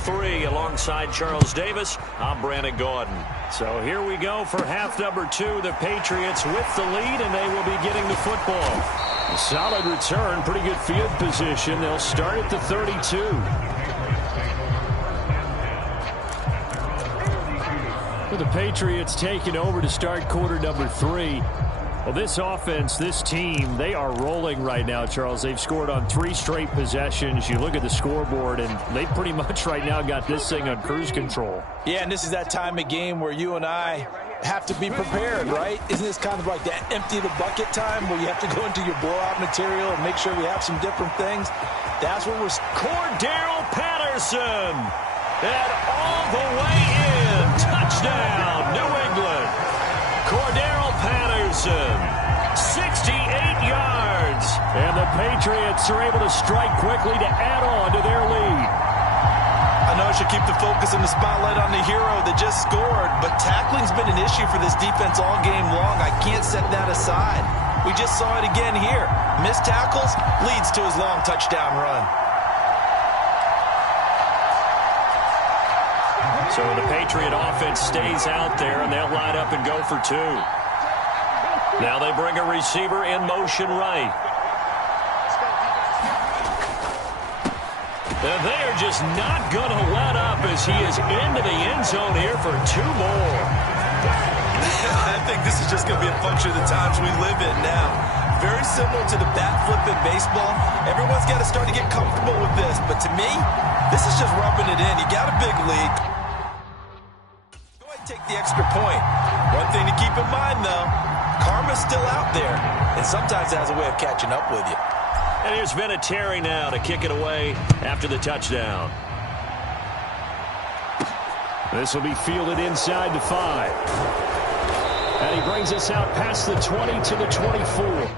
3 alongside Charles Davis. I'm Brandon Gordon. So here we go for half number 2. The Patriots with the lead, and they will be getting the football. A solid return, pretty good field position. They'll start at the 32. With the Patriots taking over to start quarter number 3. Well, this offense, this team, they are rolling right now, Charles. They've scored on 3 straight possessions. You look at the scoreboard, and they pretty much right now got this thing on cruise control. Yeah, and this is that time of game where you and I have to be prepared, right? Isn't this kind of like that empty the bucket time where you have to go into your blowout material and make sure we have some different things? That's what we're... Cordero Patterson, and all the way in. Touchdown, New England. Cordero Patterson, 68 yards. And the Patriots are able to strike quickly to add on to their lead. I know I should keep the focus and the spotlight on the hero that just scored, but tackling's been an issue for this defense all game long. I can't set that aside. We just saw it again here. Missed tackles leads to his long touchdown run. So the Patriot offense stays out there, and they'll line up and go for 2. Now they bring a receiver in motion right. And they are just not going to let up as he is into the end zone here for 2 more. I think this is just going to be a function of the times we live in now. Very similar to the bat flip in baseball. Everyone's got to start to get comfortable with this. But to me, this is just rubbing it in. You got a big lead. Go ahead and take the extra point. One thing to keep in mind, though, karma's still out there. And sometimes it has a way of catching up with you. And here's Vinatieri now to kick it away after the touchdown. This will be fielded inside the 5. And he brings us out past the 20 to the 24.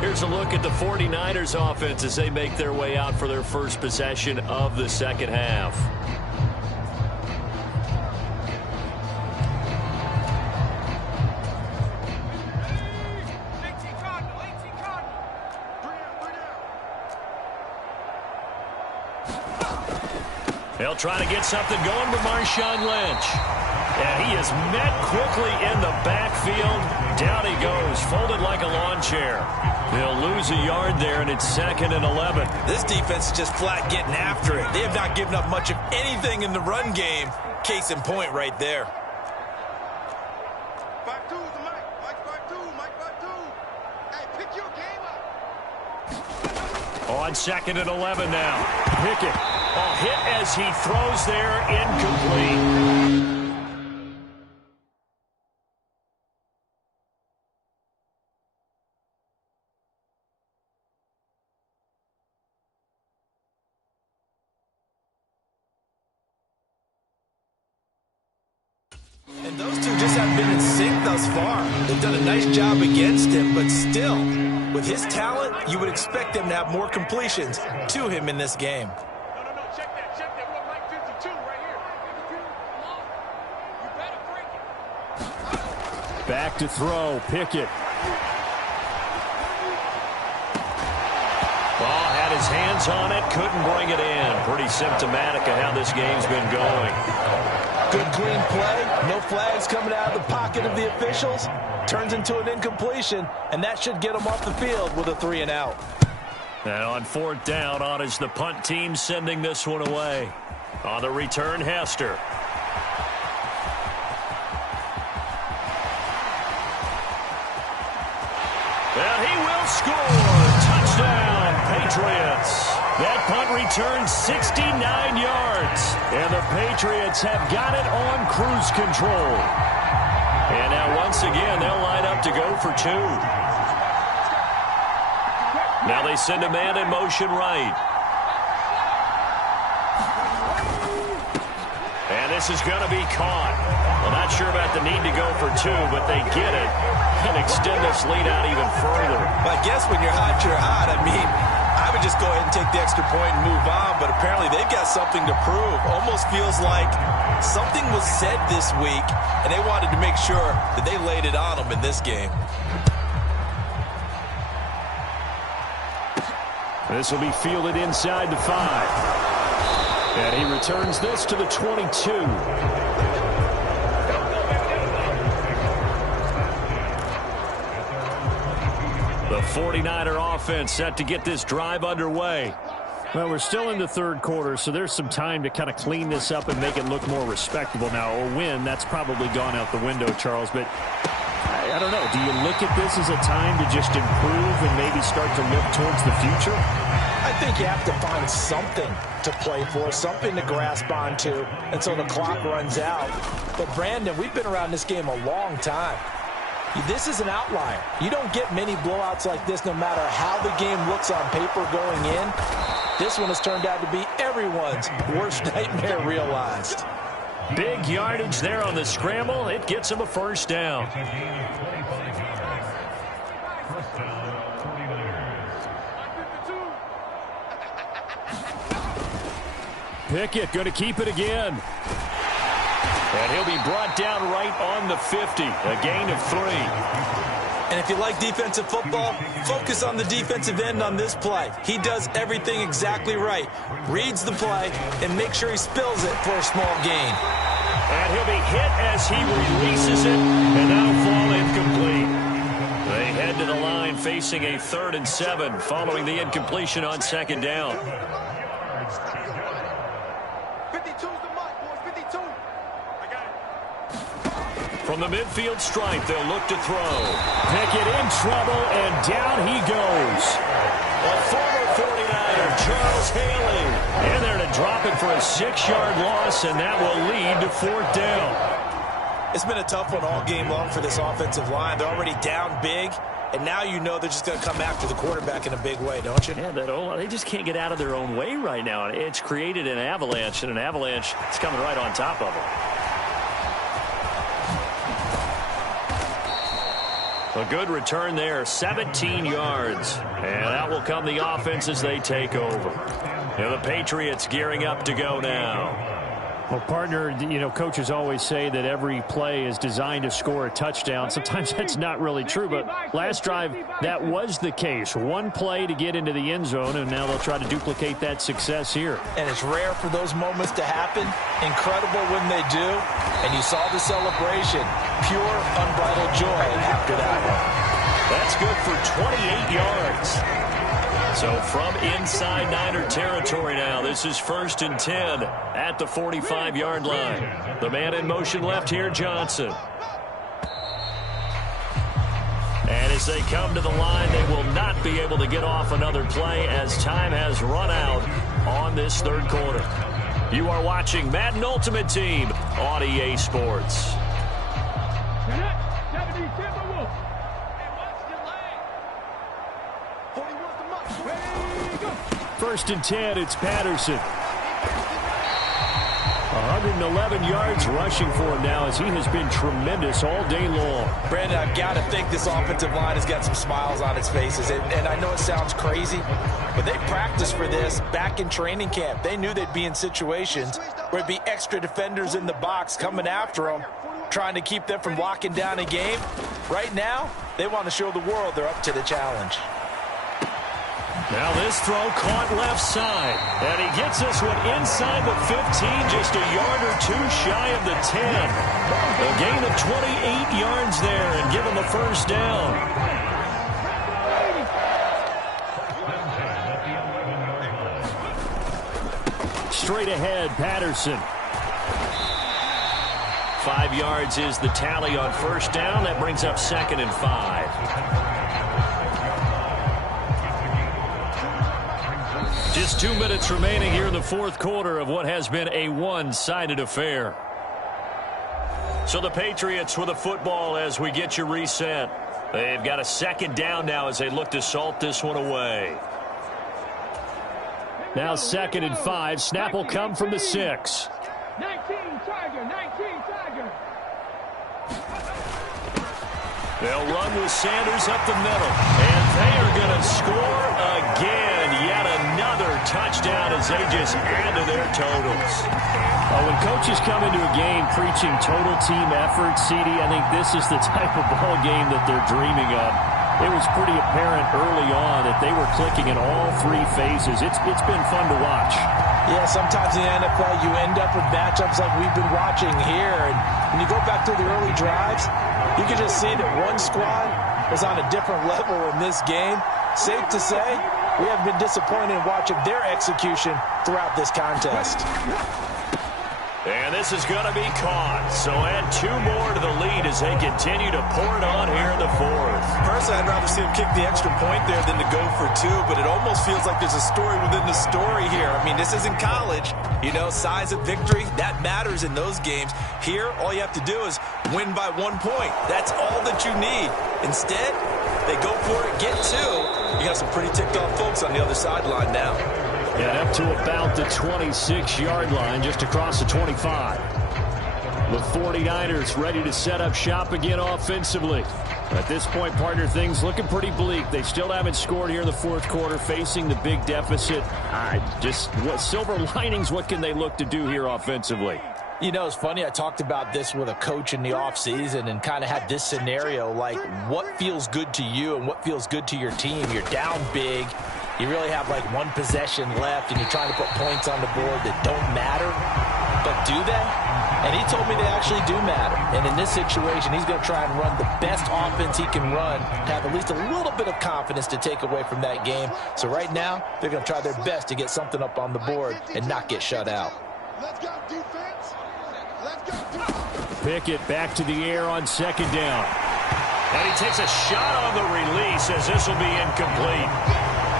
Here's a look at the 49ers offense as they make their way out for their first possession of the second half. They'll try to get something going with Marshawn Lynch. And he is met quickly in the backfield. Down he goes, folded like a lawn chair. They'll lose a yard there, and it's 2nd and 11. This defense is just flat getting after it. They have not given up much of anything in the run game. Case in point right there. On 2nd and 11 now. Pickett. A hit as he throws there, incomplete. thus far. They've done a nice job against him, but still, with his talent, you would expect them to have more completions to him in this game. No, check that. We're on Mike 52 right here. 52. You better break it. Back to throw, Pickett. Ball had his hands on it, couldn't bring it in. Pretty symptomatic of how this game's been going. Good clean play, no flags coming out of the pocket of the officials. Turns into an incompletion, and that should get them off the field with a 3-and-out. And on fourth down, on is the punt team sending this one away. On the return, Hester. And he will score. Touchdown, Patriots. That punt returns 69 yards. And the Patriots have got it on cruise control. And now once again, they'll line up to go for two. Now they send a man in motion right. And this is going to be caught. Well, not sure about the need to go for two, but they get it and extend this lead out even further. I guess when you're hot, you're hot. I mean, I would just go ahead and take the extra point and move on, but apparently they've got something to prove. Almost feels like something was said this week, and they wanted to make sure that they laid it on them in this game. This will be fielded inside the 5. And he returns this to the 22. The 49er offense set to get this drive underway. Well, we're still in the third quarter, so there's some time to kind of clean this up and make it look more respectable. Now, a win, that's probably gone out the window, Charles, but I don't know. Do you look at this as a time to just improve and maybe start to look towards the future? I think you have to find something to play for, something to grasp onto until the clock runs out. But, Brandon, we've been around this game a long time. This is an outlier. You don't get many blowouts like this no matter how the game looks on paper going in. This one has turned out to be everyone's worst nightmare realized. Big yardage there on the scramble. It gets him a first down. Pickett going to keep it again. And he'll be brought down right on the 50. A gain of 3. And if you like defensive football, focus on the defensive end on this play. He does everything exactly right. Reads the play and make sure he spills it for a small gain. And he'll be hit as he releases it, and that'll fall incomplete. They head to the line facing a 3rd and 7 following the incompletion on second down. 52's the mark, boys. 52. I got it. From the midfield stripe, they'll look to throw. Pickett in trouble, and down he goes. A former 49er, Charles Haley. And they're to drop it for a 6-yard loss, and that will lead to 4th down. It's been a tough one all game long for this offensive line. They're already down big, and now you know they're just going to come after the quarterback in a big way, don't you? Yeah, they just can't get out of their own way right now. It's created an avalanche, and an avalanche is coming right on top of them. A good return there, 17 yards. And out will come the offense as they take over. And the Patriots gearing up to go now. Well, partner, you know, coaches always say that every play is designed to score a touchdown. Sometimes that's not really true, but last drive, that was the case. One play to get into the end zone, and now they'll try to duplicate that success here. And it's rare for those moments to happen. Incredible when they do. And you saw the celebration. Pure, unbridled joy after that one. That's good for 28 yards. So from inside Niner territory now, this is 1st and 10 at the 45-yard line. The man in motion left here, Johnson. And as they come to the line, they will not be able to get off another play as time has run out on this third quarter. You are watching Madden Ultimate Team on EA Sports. 1st and 10, it's Patterson. 111 yards rushing for him now as he has been tremendous all day long. Brandon, I've got to think this offensive line has got some smiles on its faces. And I know it sounds crazy, but they practiced for this back in training camp. They knew they'd be in situations where it'd be extra defenders in the box coming after them, trying to keep them from locking down a game. Right now, they want to show the world they're up to the challenge. Now this throw caught left side. And he gets this one inside the 15, just a yard or two shy of the 10. A gain of 28 yards there and give him the first down. Straight ahead, Patterson. 5 yards is the tally on first down. That brings up 2nd and 5. Just 2 minutes remaining here in the fourth quarter of what has been a one-sided affair. So the Patriots with the football as we get you reset. They've got a 2nd down now as they look to salt this one away. Now 2nd and 5. Snap will come from the 6. 19 Tiger, 19 Tiger. They'll run with Sanders up the middle. And they are going to score again. Yet another touchdown as they just add to their totals. When coaches come into a game preaching total team effort, CD, I think this is the type of ball game that they're dreaming of. It was pretty apparent early on that they were clicking in all 3 phases. It's been fun to watch. Yeah, sometimes in the NFL you end up with matchups like we've been watching here. And when you go back through the early drives, you can just see that one squad was on a different level in this game. Safe to say, we have been disappointed in watching their execution throughout this contest. And this is going to be caught. So add 2 more to the lead as they continue to pour it on here in the fourth. Personally, I'd rather see him kick the extra point there than to go for 2, but it almost feels like there's a story within the story here. I mean, this isn't college. You know, size of victory, that matters in those games. Here, all you have to do is win by 1 point. That's all that you need. Instead, they go for it, get 2. You got some pretty ticked off folks on the other sideline now. And up to about the 26-yard line, just across the 25. The 49ers ready to set up shop again offensively. At this point, partner, things looking pretty bleak. They still haven't scored here in the fourth quarter, facing the big deficit. What silver linings, what can they look to do here offensively? You know, it's funny, I talked about this with a coach in the offseason and kind of had this scenario, like what feels good to you and what feels good to your team. You're down big. You really have like 1 possession left and you're trying to put points on the board that don't matter. But do they? And he told me they actually do matter. And in this situation, he's going to try and run the best offense he can run to have at least a little bit of confidence to take away from that game. So right now, they're going to try their best to get something up on the board and not get shut out. Let's go, defense. Let's go, defense. Pickett back to the air on 2nd down. And he takes a shot on the release as this will be incomplete.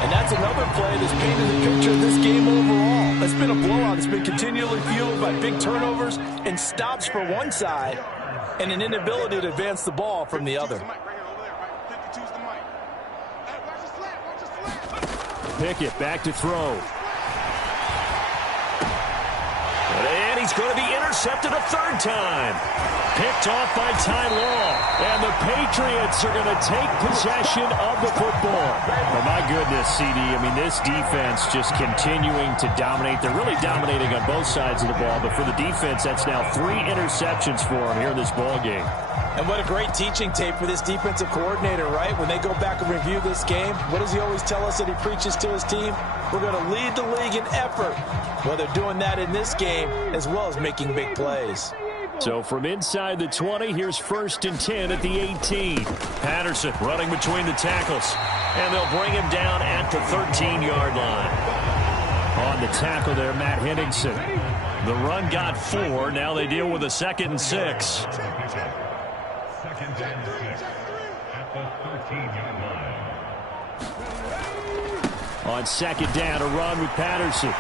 And that's another play that's painted the picture of this game overall. It's been a blowout. It's been continually fueled by big turnovers and stops for one side and an inability to advance the ball from the other. Pickett back to throw. And he's going to be intercepted a 3rd time. Picked off by Ty Law. And the Patriots are going to take possession of the football. Oh, my goodness, CD. I mean, this defense just continuing to dominate. They're really dominating on both sides of the ball. But for the defense, that's now 3 interceptions for them here in this ball game. And what a great teaching tape for this defensive coordinator, right? When they go back and review this game, what does he always tell us that he preaches to his team? We're going to lead the league in effort. Well, they're doing that in this game as well as making big plays. So from inside the 20, here's 1st and 10 at the 18. Patterson running between the tackles. And they'll bring him down at the 13-yard line. On the tackle there, Matt Henningsen. The run got 4. Now they deal with a 2nd and 6. On 2nd down, a run with Patterson.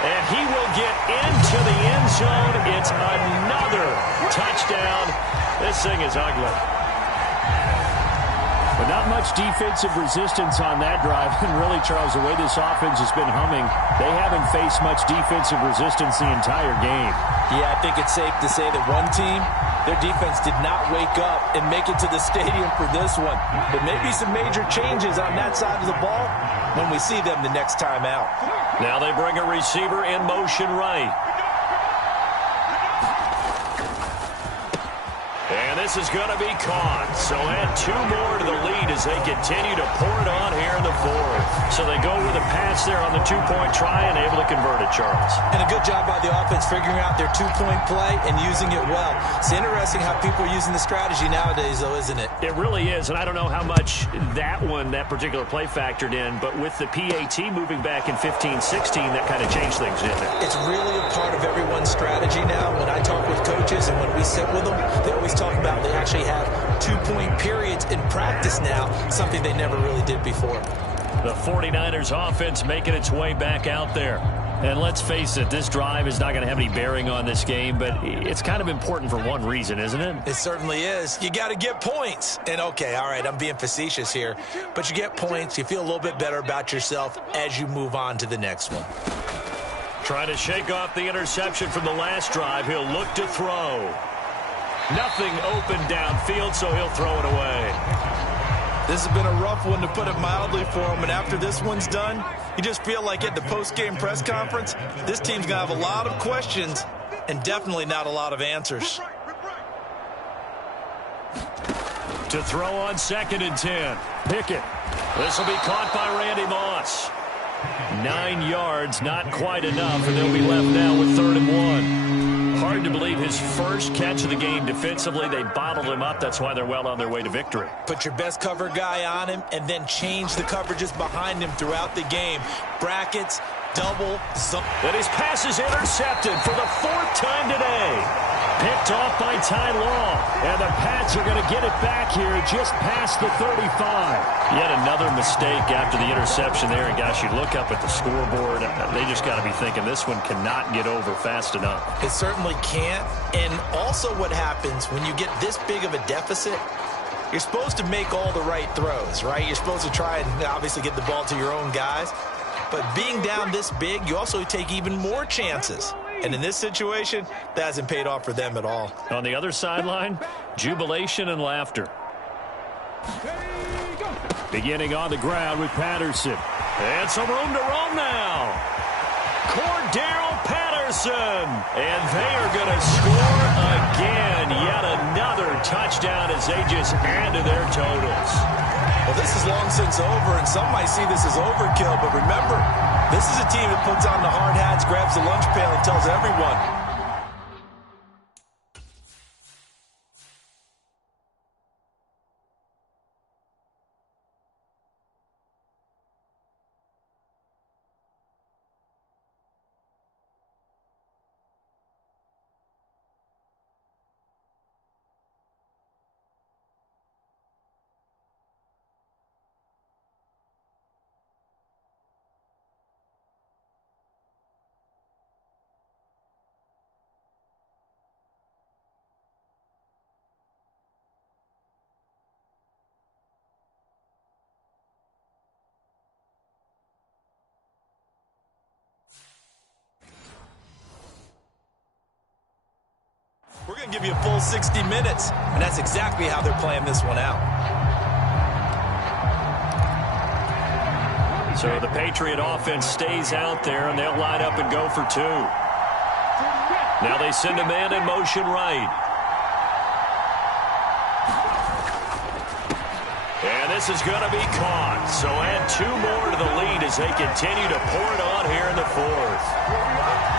And he will get into the end zone. It's another touchdown. This thing is ugly. But not much defensive resistance on that drive. And really, Charles, the way this offense has been humming, they haven't faced much defensive resistance the entire game. Yeah, I think it's safe to say that one team, their defense did not wake up and make it to the stadium for this one. But maybe some major changes on that side of the ball when we see them the next time out. Now they bring a receiver in motion right. And this is going to be caught. So add 2 more to the lead as they continue to pour it on here in the 4th. So they go with a pass there on the 2-point try and able to convert it, Charles. And a good job by the offense figuring out their 2-point play and using it well. It's interesting how people are using the strategy nowadays, though, isn't it? It really is, and I don't know how much that particular play factored in, but with the PAT moving back in 15-16, that kind of changed things, didn't it? It's really a part of everyone's strategy now. When I talk with coaches and when we sit with them, they always talk about they actually have 2-point periods in practice now, something they never really did before. The 49ers offense making its way back out there. And let's face it, this drive is not going to have any bearing on this game, but it's kind of important for one reason, isn't it? It certainly is. You got to get points. And, okay, all right, I'm being facetious here, but you get points, you feel a little bit better about yourself as you move on to the next one. Trying to shake off the interception from the last drive. He'll look to throw. Nothing open downfield, so he'll throw it away. This has been a rough one, to put it mildly, for him. And after this one's done, you just feel like at the post-game press conference, this team's going to have a lot of questions and definitely not a lot of answers. To throw on 2nd and 10. Pickett. This will be caught by Randy Moss. 9 yards, not quite enough, and they'll be left now with 3rd and 1. Hard to believe his first catch of the game defensively. They bottled him up. That's why they're well on their way to victory. Put your best cover guy on him and then change the coverages behind him throughout the game. Brackets, double, zone. And his pass is intercepted for the 4th time today. Picked off by Ty Law. And the Pats are going to get it back here just past the 35. Yet another mistake after the interception there. And, gosh, you look up at the scoreboard. They just got to be thinking this one cannot get over fast enough. It certainly can't. And also what happens when you get this big of a deficit, you're supposed to make all the right throws, right? You're supposed to try and obviously get the ball to your own guys. But being down this big, you also take even more chances. And in this situation, that hasn't paid off for them at all. On the other sideline, jubilation and laughter. Beginning on the ground with Patterson. And some room to roam now. Cordarrelle Patterson. And they are going to score again. Yet another touchdown as they just add to their totals. Well, this is long since over, and some might see this as overkill. But remember, this is a team that puts on the hard hats, grabs the lunch pail, and tells everyone. We're going to give you a full 60 minutes, and that's exactly how they're playing this one out. So the Patriot offense stays out there, and they'll line up and go for 2. Now they send a man in motion right. And this is going to be caught. So add 2 more to the lead as they continue to pour it on here in the 4th.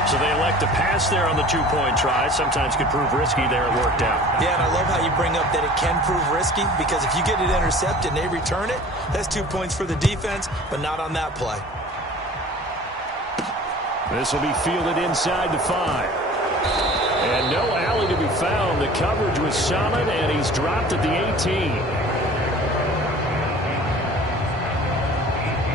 So they elect to pass there on the 2-point try. Sometimes could prove risky there. It worked out. Yeah, and I love how you bring up that it can prove risky, because if you get it intercepted and they return it, that's 2 points for the defense, but not on that play. This will be fielded inside the 5. And no alley to be found. The coverage was solid, and he's dropped at the 18.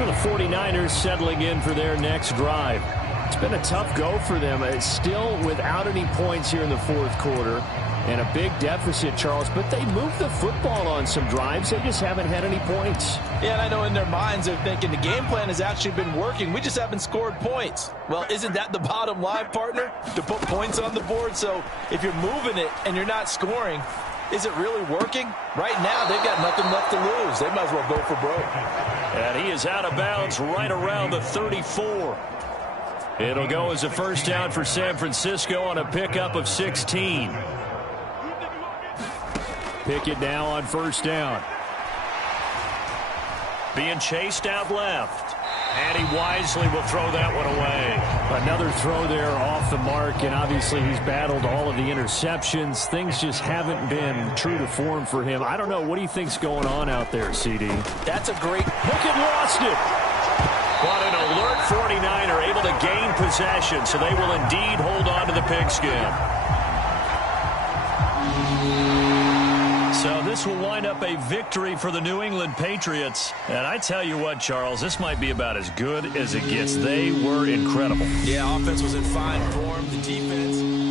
The 49ers settling in for their next drive. It's been a tough go for them. It's still without any points here in the fourth quarter and a big deficit, Charles, but they moved the football on some drives. They just haven't had any points. Yeah, and I know in their minds they're thinking the game plan has actually been working. We just haven't scored points. Well, isn't that the bottom line, partner? To put points on the board? So if you're moving it and you're not scoring, is it really working? Right now, they've got nothing left to lose. They might as well go for broke. And he is out of bounds right around the 34. It'll go as a first down for San Francisco on a pickup of 16. Pickett now on first down. Being chased out left. And he wisely will throw that one away. Another throw there off the mark, and obviously he's battled all of the interceptions. Things just haven't been true to form for him. I don't know. What do you think's going on out there, CD? That's a great... Pickett lost it. But an alert 49er able to gain possession, so they will indeed hold on to the pigskin. So this will wind up a victory for the New England Patriots. And I tell you what, Charles, this might be about as good as it gets. They were incredible. Yeah, offense was in fine form. The defense